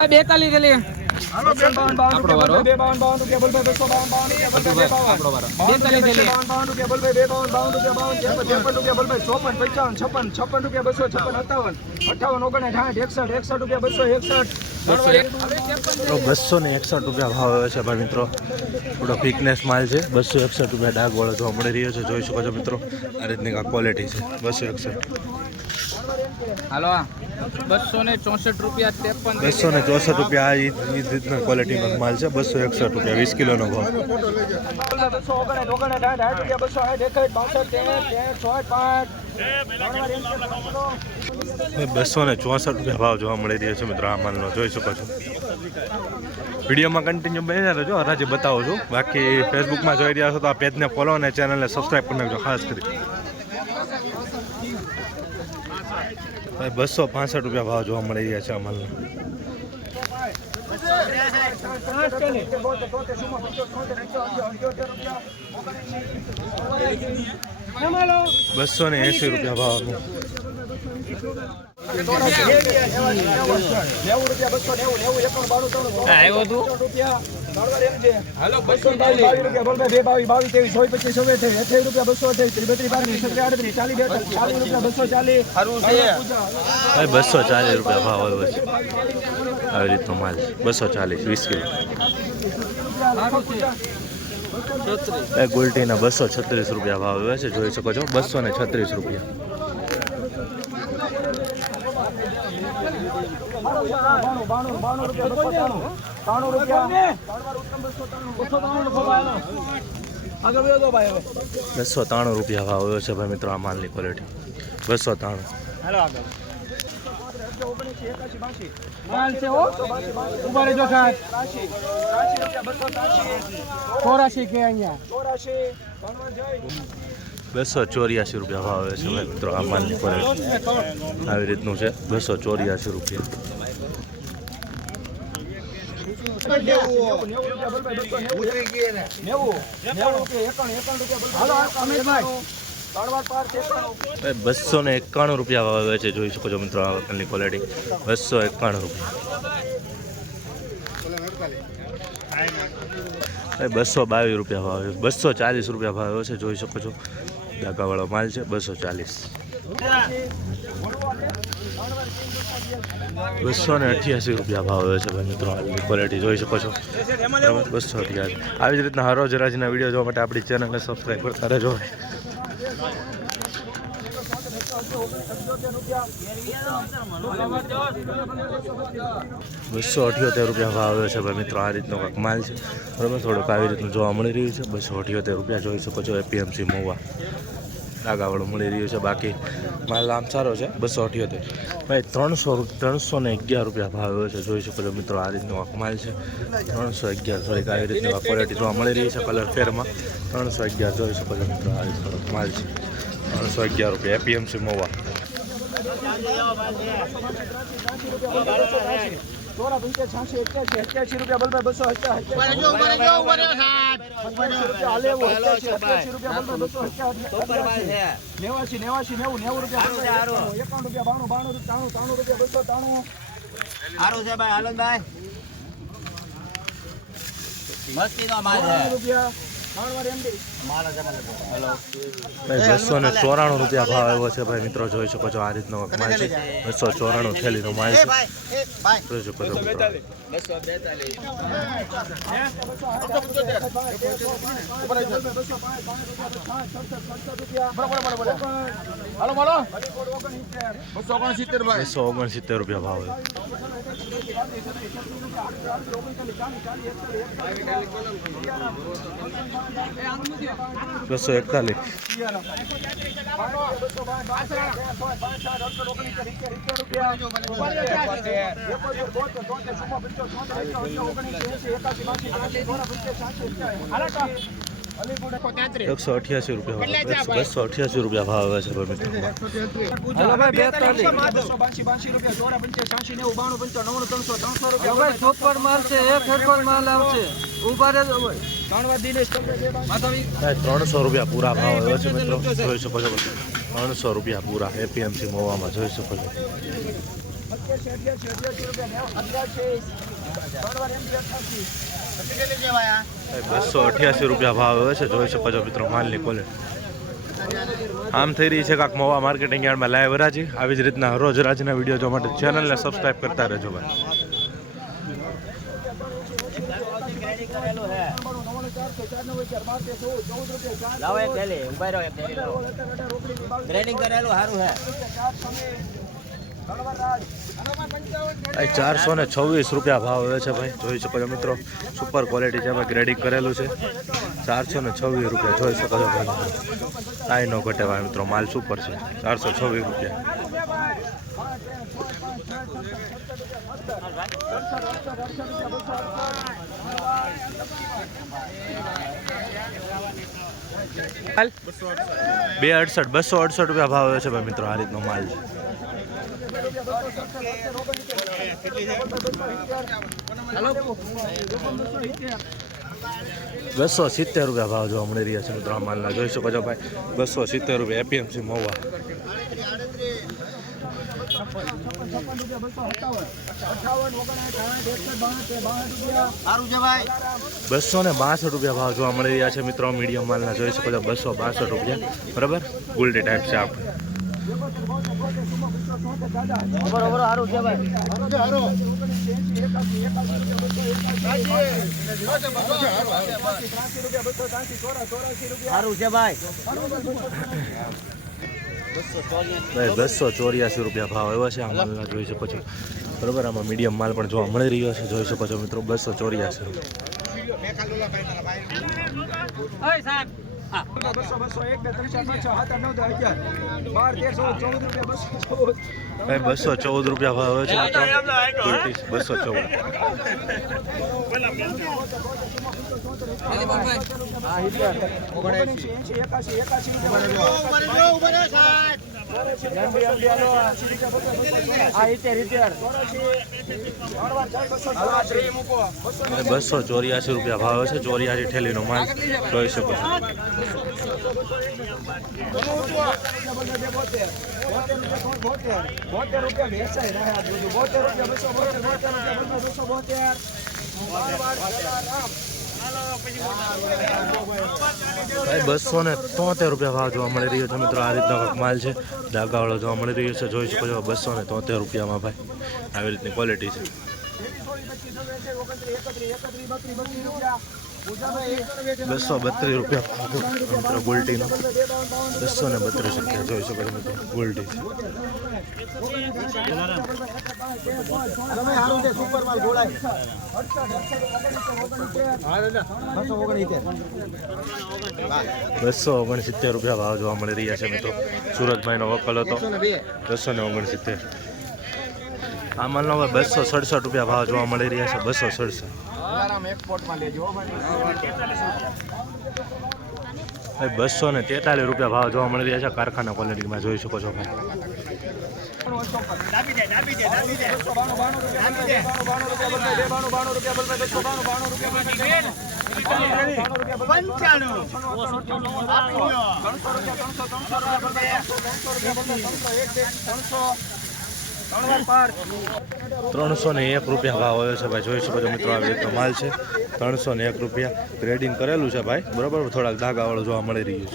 42 ગલી હાલો 52 વારો 52 કે બોલ 252 આપણો વારો 42 ગલી 52 કે બોલ 52 કે બોલ 53 કે બોલ 54 55 56 56 કે 256 58 59 60 61 કે 261 261 રૂપિયા ભાવ આવે છે ભાઈ મિત્રો. થોડો ફિટનેસ માલ છે. 261 રૂપિયા ડાઘ વાળો જોવા મળી રહ્યો છે. જોઈ શકો છો મિત્રો, આ રીતની ક્વોલિટી છે. 261. હાલો 264 રૂપિયા 53 264 રૂપિયા આ રીતના ક્વોલિટીનો માલ છે. 261 રૂપિયા 20 કિલોનો ભાવ. 264 રૂપિયા ભાવ જોવા મળી રહ્યો છે મિત્રો આ માલનો. જોઈ શકો છો. વિડીયોમાં કન્ટિન્યુ બની રહેજો, હરાજી બતાવો છું. બાકી ફેસબુકમાં જોઈ રહ્યા છો તો આ પેજને ફોલો અને ચેનલને સબસ્ક્રાઈબ કરી નાખજો ખાસ કરી. 265 રૂપિયા ભાવ જોવા મળી રહ્યા છે આ માલનો. 280 રૂપિયા ભાવ. 240 રૂપિયા ભાવ આવ્યો છે. આવી રીતનો માલ 240 20 કિલો. ગોલ્ટીના 236 રૂપિયા ભાવ આવ્યા છે. જોઈ શકો છો 236 રૂપિયા. 293 રૂપિયા ભાવ આવ્યો છે ભાઈ મિત્રો આ માલની ક્વોલિટી. 293. માલ છે હો ઉભા રહેજો સાહેબ. 84 કે અહીંયા 284 રૂપિયા ભાવ આવે છે ભાઈ મિત્રો આ માલની ક્વોલિટી. આવી રીતનું છે. 284 રૂપિયા. 291 રૂપિયા ભાવ આવે છે. જોઈ શકો છો મિત્રો આ વખતની ક્વોલિટી. 291 રૂપિયા. 222 રૂપિયા ભાવ આવ્યો. 240 રૂપિયા ભાવ આવ્યો છે. જોઈ શકો છો ડાઘાવાળો માલ છે. 240. 288 રૂપિયા ભાવ આવ્યો છે ભાઈ મિત્રો હાલની ક્વોલિટી. જોઈ શકો છો બરાબર. 288. આવી જ રીતના હરોજ રાજીના વિડીયો જોવા માટે આપણી ચેનલને સબસ્ક્રાઈબ કરતા રહેજો. 278 રૂપિયા ભાવ આવ્યો છે ભાઈ મિત્રો આ રીતનો કાંક માલ છે બરાબર. થોડુંક આવી રીતનું જોવા મળી રહ્યું છે. 278 રૂપિયા. જોઈ શકો છો એપીએમસી મોવા ડાઘાવાળો મળી રહ્યું છે. બાકી માલ આમ સારો છે. 278 ભાઈ. 311 રૂપિયા ભાવ આવ્યો છે. જોઈ શકો છો મિત્રો આ રીતનો કાંક માલ છે. 311. થોડીક આવી રીતની ક્વોલિટી જોવા મળી રહી છે કલર ફેરમાં. 311 જોઈ શકો છો મિત્રો આ રીતનો માલ છે. 311 રૂપિયા એપીએમસી મોવા. 84 રૂપિયા બોલ 294 રૂપિયા ભાવ આવ્યો છે ભાઈ મિત્રો. જોઈ શકો છો આ રીતનો માલ છે. 294 થેલીનો માલ છે. જોઈ શકો છો મિત્રો. 269 રૂપિયા ભાવ આવ્યો. 241. 188 રૂપિયા. 288 રૂપિયા ભાવ આવે છે ભાઈ મિત્રો. હાલો ભાઈ 82 રૂપિયા જોડા 85 90 92 95 300 રૂપિયા ભાઈ સુપર માલ છે. એક હરકોર માલ આવશે. ઉભા રહેજો ભાઈ. 300 રૂપિયા પૂરા ભાવ આવ્યો છે મિત્રો. જોઈ શકો છો 300 રૂપિયા પૂરા એપીએમસી મોવામાં. જોઈ શકો છો ₹288 ભાવ આવે છે. જોઈ શકો છો મિત્રો માલની ક્વોલિટી. આમ થઈ રહી છે કાંક મવા માર્કેટિંગ યાર્ડમાં લાઈવ હરાજી. આવી જ રીતના રોજ હરાજીના વિડીયો જોવા માટે ચેનલને સબસ્ક્રાઈબ કરતા રહેજો ભાઈ. ₹426 ભાવ આવે છે ભાઈ. જોઈ શકો છો મિત્રો સુપર ક્વોલિટી છે ભાઈ. ગ્રેડિંગ કરેલું છે. ₹426 જોઈ શકો છો ભાઈ. કાંઈ ન ઘટે ભાઈ મિત્રો. માલ સુપર છે. ₹426. ₹268 ભાવ આવે છે ભાઈ મિત્રો. આ રીતનો માલ છે. ₹270 ભાવ જોવા મળી રહ્યા છે મિત્રો આ માલના. જોઈ શકો છો ભાઈ. ₹270 એપીએમસી મહુવા. ₹262 ભાવ જોવા મળી રહ્યા છે મિત્રો મીડિયમ માલના. જોઈ શકો છો ₹262 બરાબર. ગોલ્ડી ટાઈપ છે આપણે. ₹284 ભાવ આવ્યા છે આ માલના. જોઈ શકો છો બરાબર. આમાં મીડિયમ માલ પણ જોવા મળી રહ્યો છે. જોઈ શકો છો મિત્રો ₹284. ₹214 ભાવ આવે છે મિત્રો. ₹284 ભાવ આવે છે. 84 ઠેલીનો માલ જોઈ શકો છો. ₹273 ભાવ જોવા મળી રહ્યો છે મિત્રો. આ રીતનો માલ છે. ડાગાવાળો જોવા મળી રહ્યો છે. જોઈ શકો છો ₹273 ભાઈ. આવી રીતની ક્વોલિટી છે. ₹232 ગોલ્ટીનો. ₹232 જોઈ શકો છો મિત્રો. ગોલ્ટી ₹269 ભાવ જોવા મળી રહ્યા છે મિત્રો. સુરતભાઈનો વકલ હતો. 269. આ માલનો હવે ₹267 ભાવ જોવા મળી રહ્યા છે. 267. ₹243 ભાવ જોવા મળી રહ્યા છે કારખાના ક્વોલિટીમાં. જોઈ શકો છો ભાઈ. ₹301 ભાવ આવ્યો છે ભાઈ. જોઈ શકો છો મિત્રો આવી રીતનો માલ છે. ₹301 ગ્રેડિંગ કરેલું છે ભાઈ બરાબર. થોડાક ધાગાવાળું જોવા મળી રહ્યું છે.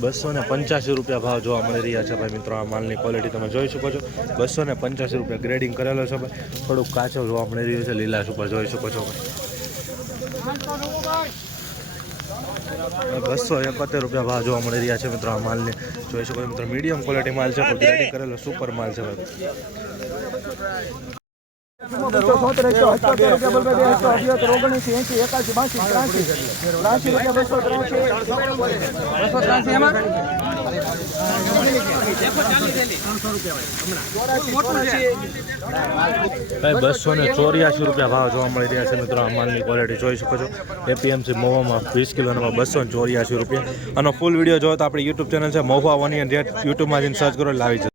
₹285 ભાવ જોવા મળી રહ્યા છે ભાઈ મિત્રો. આ માલની ક્વોલિટી તમે જોઈ શકો છો. ₹285 ગ્રેડિંગ કરેલો છે ભાઈ. થોડુંક કાચો જોવા મળી રહ્યું છે. લીલા સુપર જોઈ શકો છો ભાઈ. ₹271 ભાવ જોવા મળી રહ્યા છે મિત્રો. આ માલને જોઈ શકો છો મિત્રો. મીડિયમ ક્વોલિટી માલ છે. ગ્રેડિંગ કરેલો સુપર માલ છે ભાઈ. ભાઈ 284 રૂપિયા ભાવ જોવા મળી રહ્યા છે મિત્રો. આ માલની ક્વોલિટી જોઈ શકો છો. એપીએમસી મહુવામાં 20 કિલોના 284 રૂપિયા. આનો ફૂલ વિડીયો જોવો તો આપણી યુટ્યુબ ચેનલ છે મહુવા ઓનિયન રેટ. યુટ્યુબમાં જઈને સર્ચ કરો એટલે આવી જશે.